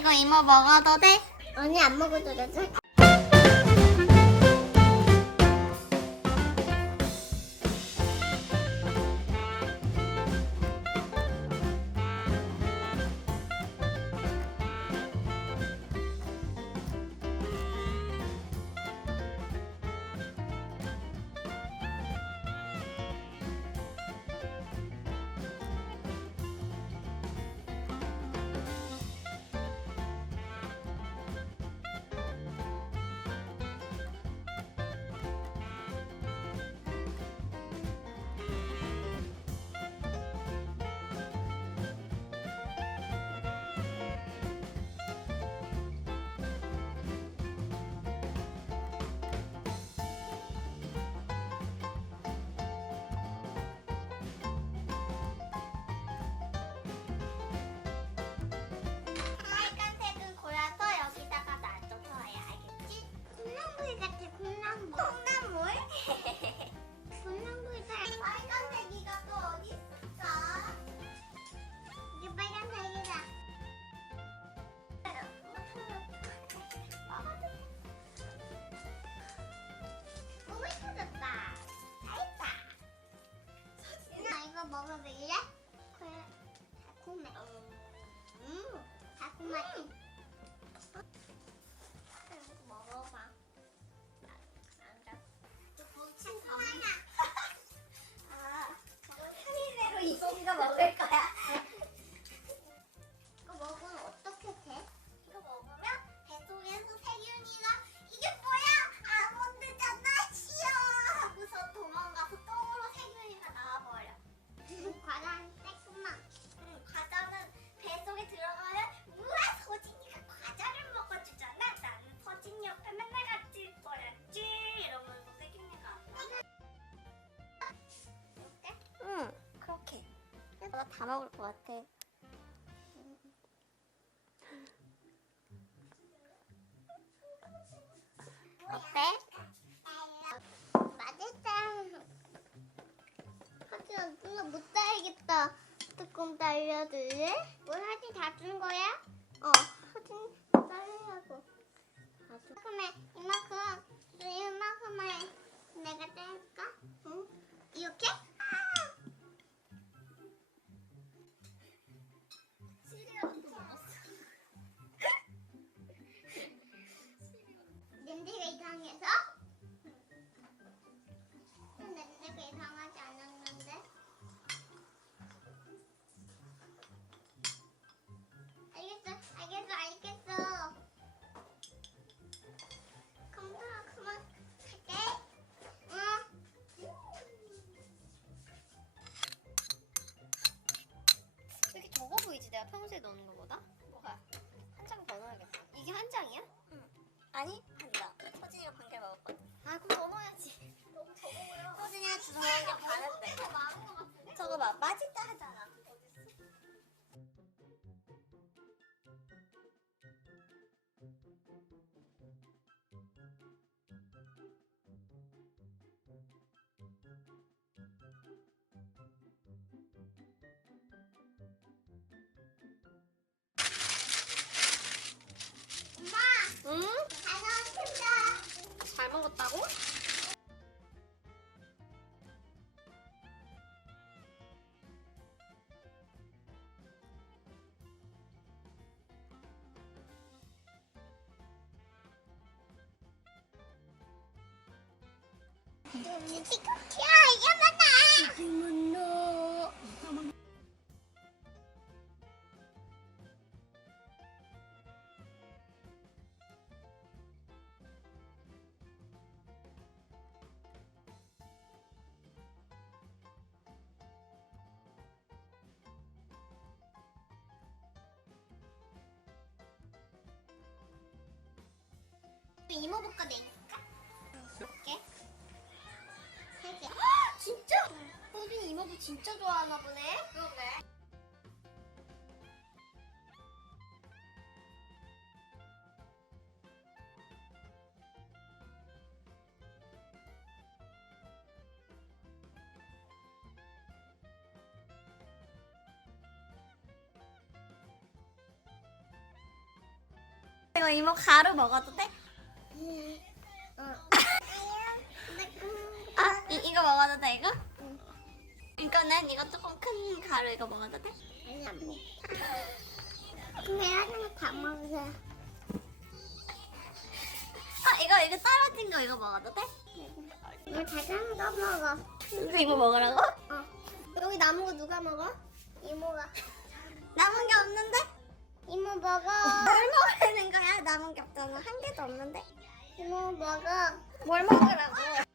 이거 이모 먹어도 돼? 언니 안 먹어도 되지? 빨간색은 골라서 여기다가 놔둬서야 알겠지? 콩나물 같아, 콩나물. 콩나물? 콩나물 같아. 빨간색이가 또 어디 있을까? 이게 빨간색이다. 꿈을 찾았다. 잘했다. 나 이거 먹어볼래? 그래. 달콤해. 달콤하지? 먹어봐. 뭉친 거 아, 한일대로 이송이가 먹을 거야. 이거 먹으면 어떻게 돼? 이거 먹으면 뱃속에서 세균이가 이게 뭐야? 아몬드잖아, 치워! 하고서 도망가서 똥으로 세균이가 나와버려. 과자는 떼구만. 과자는 뱃속에 들어가면 우와 서진이가 과자를 먹어주잖아. 나는 서진 옆에 맨날 같이 있어야지 이러면서 세균이가 안 나와. 이렇게? 응, 그렇게. 나 다 먹을 것 같아. 어때? 맛있다. 하지만 누나 못 따야겠다. 뚜껑 따려줄래? 뭘 하진 다 준 거야? 하진 따려고. 이만큼만 내가 뗄까? 응? 이렇게? 냄새가 이상해서? 냄새가 이상하지 않았는데? 알겠어. 그만 갈게. 응. 왜 이렇게 적어 보이지? 내가 평소에 넣는 것보다? 뭐가? 한 장 더 넣어야겠다. 이게 한 장이야? 응. 아니, 한 장. 서진이가 반 개 먹었거든. 아, 그럼 더 넣어야지. 너무 적어 보여. 서진이가 주는 게 반인데. 더 많은 것 같은데? 저거 봐. 맛있다 하잖아. 응? 잘 넣었습니다. 잘 먹었다고? 야, 이거 이문노. 이모 거 내니까? 이렇게? 3개. 진짜? 서진이 이모부 진짜 좋아하나 보네? 그러게. 이거 이모 가루 먹어도 돼? 아, 이거 먹어도 돼, 이거? 이거는 이거 조금 큰 가루 이거 먹어도 돼? 아니 안 먹어. 근데 하나만 다 먹으세요. 이거 떨어진 거 이거 먹어도 돼? 이거 자전거 먹어. 이거 먹으라고? 여기 남은 거 누가 먹어? 이모가. 남은 게 없는데? 이모 먹어. 뭘 먹으라는 거야? 남은 게 없잖아. 한 개도 없는데? 이모 먹어. 뭘 먹으라고?